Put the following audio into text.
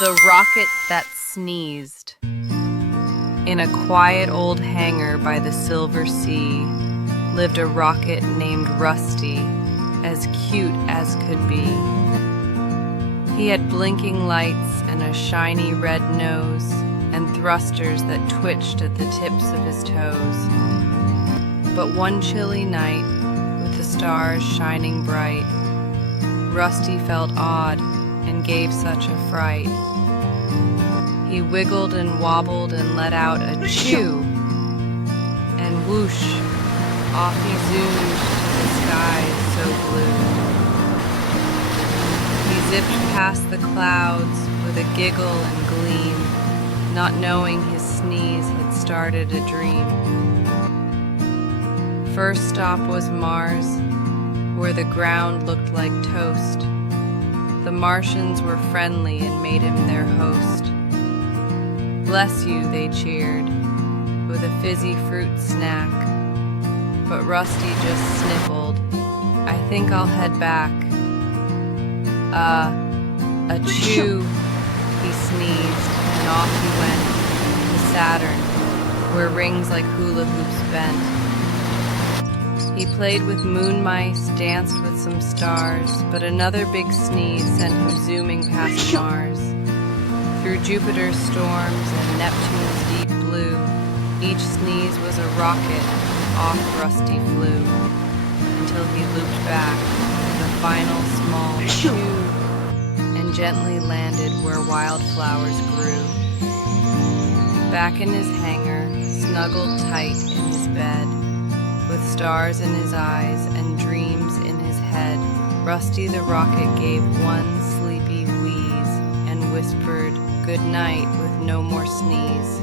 The Rocket That Sneezed. In a quiet old hangar by the Silver Sea lived a rocket named Rusty, as cute as could be. He had blinking lights and a shiny red nose and thrusters that twitched at the tips of his toes. But one chilly night, with the stars shining bright, Rusty felt odd and gave such a fright. He wiggled and wobbled and let out a chew, and whoosh, off he zoomed to the sky so blue. He zipped past the clouds with a giggle and gleam, not knowing his sneeze had started a dream. First stop was Mars, where the ground looked like toast. The Martians were friendly and made him their host. "Bless you," they cheered, with a fizzy fruit snack. But Rusty just sniffled, "I think I'll head back." A chew," he sneezed, and off he went to Saturn, where rings like hula hoops bent. He played with moon mice, danced with some stars, but another big sneeze sent him zooming past Mars. Through Jupiter's storms and Neptune's deep blue, each sneeze was a rocket, off Rusty flew, until he looped back with a final small chew, and gently landed where wildflowers grew. Back in his hangar, snuggled tight in his bed, with stars in his eyes and dreams in his head, Rusty the rocket gave one sleepy wheeze and whispered good night with no more sneeze.